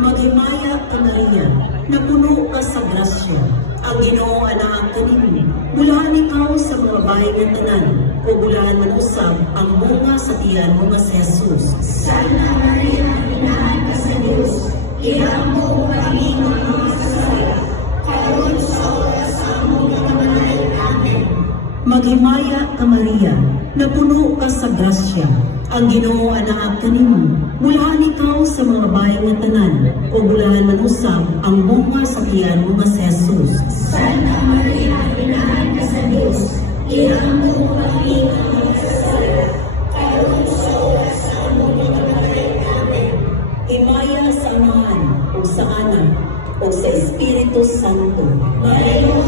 Maghimaya ka Maria, na puno ka sa grasya. Ang Ginoo anak kanimo, bulahan ikaw sa mga bahay ng tanan, o bulahan man usab ang bunga sa tiyan mo nga si Jesus. Santa Maria, Inahan ka sa Diyos, ihamo kami mga masasaya, karon sa oras sa among pagkamatay. Amen. Maghimaya ka Maria, na puno ka sa grasya. Ang Ginoo anak kanimo, bulahan ikaw sa mga bahay ng tanan, o bulahan man usab ang bunga sa tiyan mo nga si Jesus. Santa Maria, Inahan ka sa Diyos, ihamo kami mga masasaya, karon sa oras sa among pagkamatay. Amen. Himaya sa Amahan, o sa Anak, o sa Espiritu Santo. Maria